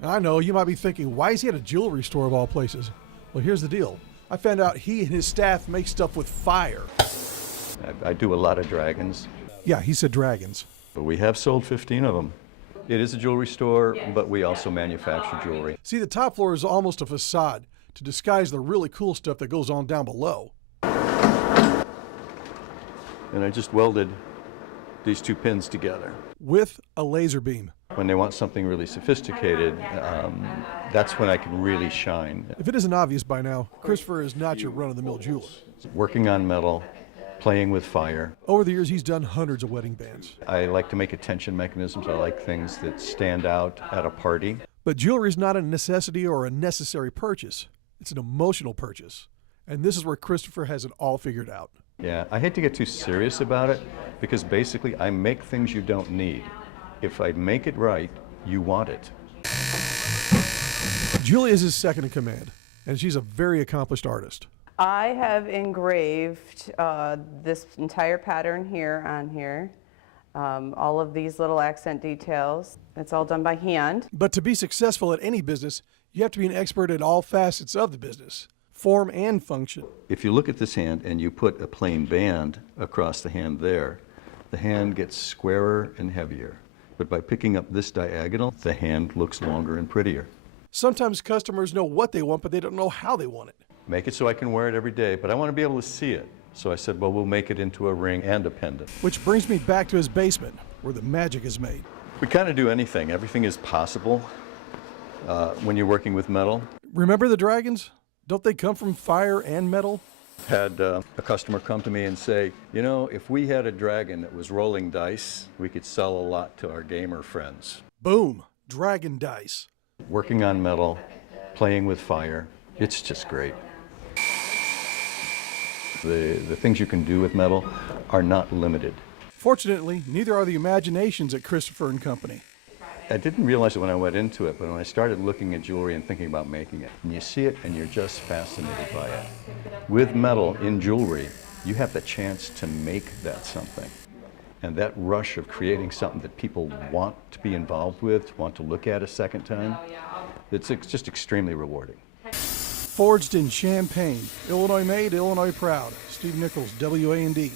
I know, you might be thinking, why is he at a jewelry store of all places? Well, here's the deal. I found out he and his staff make stuff with fire. I do a lot of dragons, Yeah, he said dragons. but we have sold 15 of them. It is a jewelry store, but we also manufacture jewelry. See, the top floor is almost a facade to disguise the really cool stuff that goes on down below. And I just welded these two pins together. With a laser beam. When they want something really sophisticated, that's when I can really shine. If it isn't obvious by now, Christopher is not your run-of-the-mill jeweler. Working on metal, playing with fire. Over the years, he's done hundreds of wedding bands. I like to make attention mechanisms. I like things that stand out at a party. But jewelry is not a necessity or a necessary purchase. It's an emotional purchase. And this is where Christopher has it all figured out. Yeah, I hate to get too serious about it because basically I make things you don't need. If I make it right, you want it. Julie is his second in command, and she's a very accomplished artist. I have engraved this entire pattern here on here, all of these little accent details. It's all done by hand. But to be successful at any business, you have to be an expert at all facets of the business, form and function. If you look at this hand and you put a plain band across the hand there, the hand gets squarer and heavier. But by picking up this diagonal, the hand looks longer and prettier. Sometimes customers know what they want, but they don't know how they want it. Make it so I can wear it every day, but I want to be able to see it. So I said, well, we'll make it into a ring and a pendant. Which brings me back to his basement, where the magic is made. We kind of do anything. Everything is possible when you're working with metal. Remember the dragons? Don't they come from fire and metal? Had a customer come to me and say, you know, if we had a dragon that was rolling dice, we could sell a lot to our gamer friends. Boom, dragon dice. Working on metal, playing with fire, it's just great. The things you can do with metal are not limited. Fortunately, neither are the imaginations at Christopher & Company. I didn't realize it when I went into it, but when I started looking at jewelry and thinking about making it, and you see it and you're just fascinated by it. With metal in jewelry, you have the chance to make that something. And that rush of creating something that people want to be involved with, want to look at a second time, it's just extremely rewarding. Forged in Champaign, Illinois made, Illinois proud. Steve Nichols, WAND.